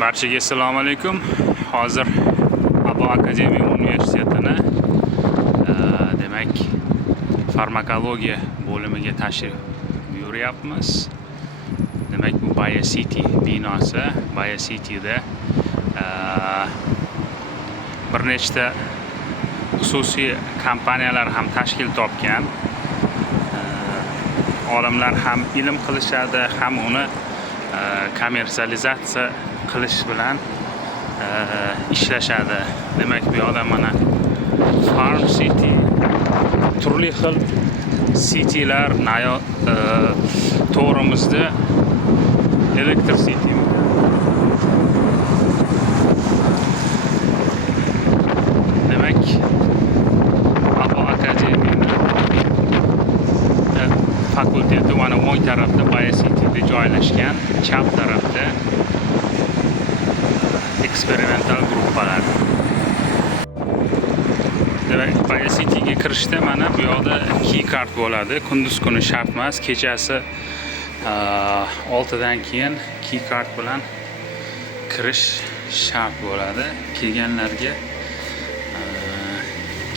Barchaga assalomu alaykum. Hozir Abo Akademiya universitetini demak farmakologiya bo'limiga tashrif buyuryapmiz. Demak bu BioCity binosi. BioCityda bir nechta xususiy kompaniyalar ham tashkil topgan. Olimlar ham ilm qilishadi, ham uni kommersializatsiya qilish bilan ishlashadi. Demak bu yoqda mana Farm City, turli xil citylar, to'g'rimizda Elektr City. Demak Abo Akademiya fakulteti mana o'ng tarafda BioCityda joylashgan, chap tarafda eksperimental gruppalar. Demak BioCityga kirishda mana bu yoqda key card bo'ladi. Kunduz kuni shart emas, kechasi 6 dan keyin key card bilan kirish shart bo'ladi. Kelganlarga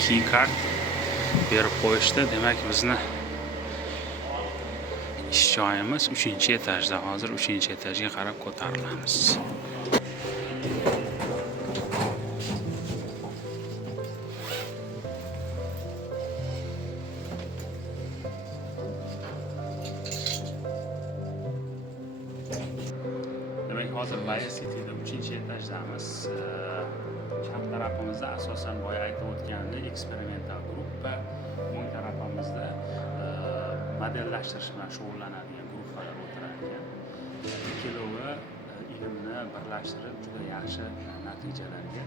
key card berib qo'yishdi. Demak bizni ish joyimiz 3-etajda. Hozir 3-etajga qarab ko'tarilamiz. Demak hozir BioCityda 3-etajdamiz. Chap tarafimizda asosan boya aytib o'tganimdek eksperimental gruppa, o'ng tarafimizda modellashtirish bilan shug'ullanadigan gruppalar o'tirar ekan. Ikkovi ilmni birlashtirib juda yaxshi natijalarga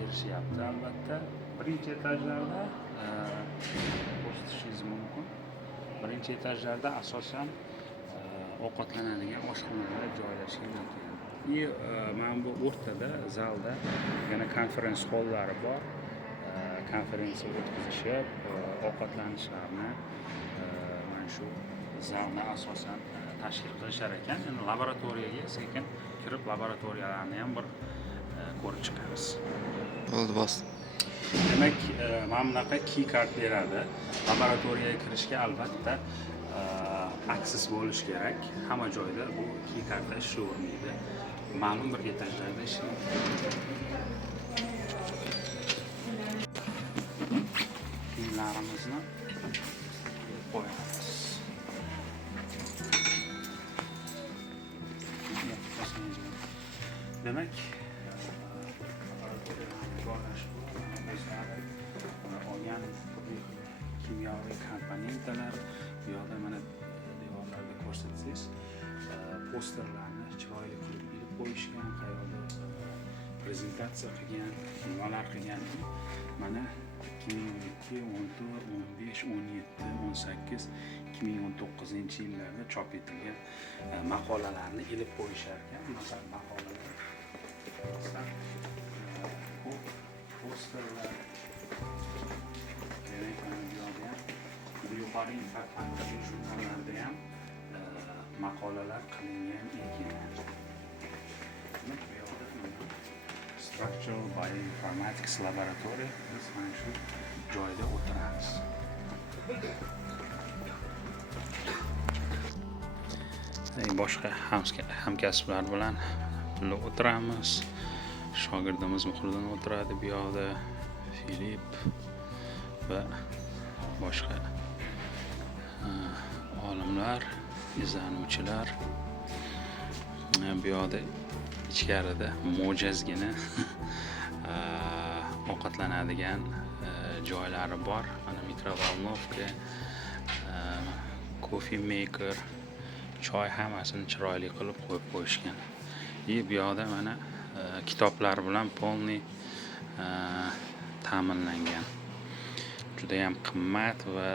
erishyapti. Albatta, birinchi etajlarda ko'rsatishingiz mumkin. Birinchi etajlarda asosan ovqatlanadigan oshxonalar joylashgan ekan. Mana bu o'rtada zalda yana konferens hollari bor. Konferensiya o'tkazishib, ovqatlanishlarni mana shu zalda asosan tashkil qilishar ekan. Endi laboratoriyaga sekin kirib, laboratoriyalarni ham bir ko'rib chiqamiz. Bo'ldi, bos. Demak, mana bunaqa key card beradi. Laboratoriyaga kirishga albatta aksiz bo'lish kerak. Hamma joyda bu key cardlar ishlavermaydi. Ma'lum bir etajlarda ishlaydi. Kiyimlarimizni qo'yamiz. Demak, organik kimyoviy komponentlar bu yoqda mana devorlarga ko'rsatsangiz, posterlarni chiroyli qilib ilib qo'yishgan, qayerda prezentatsiya qilgan, nimalar qilgan. Mana 2012, 14, 15, 17, 18, 2019-yillarda chop etilgan maqolalarni ilib qo'yishar ekan. Masalan, maqolalar posterlar, bu yuqori infaqatli jurnallarda ham maqolalar qilingan ekan. Structural Bioinformatics Laboratory, biz mana shu joyda o'tiramiz. Boshqa hamkasblar bilan o'tiramiz. Shogirdimiz Muhriddin o'tiradi bu yoqda, Filip va boshqa olimlar, izlanuvchilar. Bu yoqda ichkarida mo'jazgina ovqatlanadigan joylari bor. Mana mikrovolnovka, coffee maker, choy hammasini chiroyli qilib qo'yib qo'yishgan. Bu yoqda mana kitoblar bilan polniy ta'minlangan. Juda ham qimmat va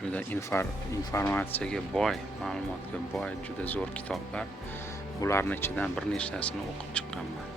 juda informatsiyaga boy, ma'lumotga boy, juda zo'r kitoblar. Ularning ichidan bir nechtasini o'qib chiqqanman.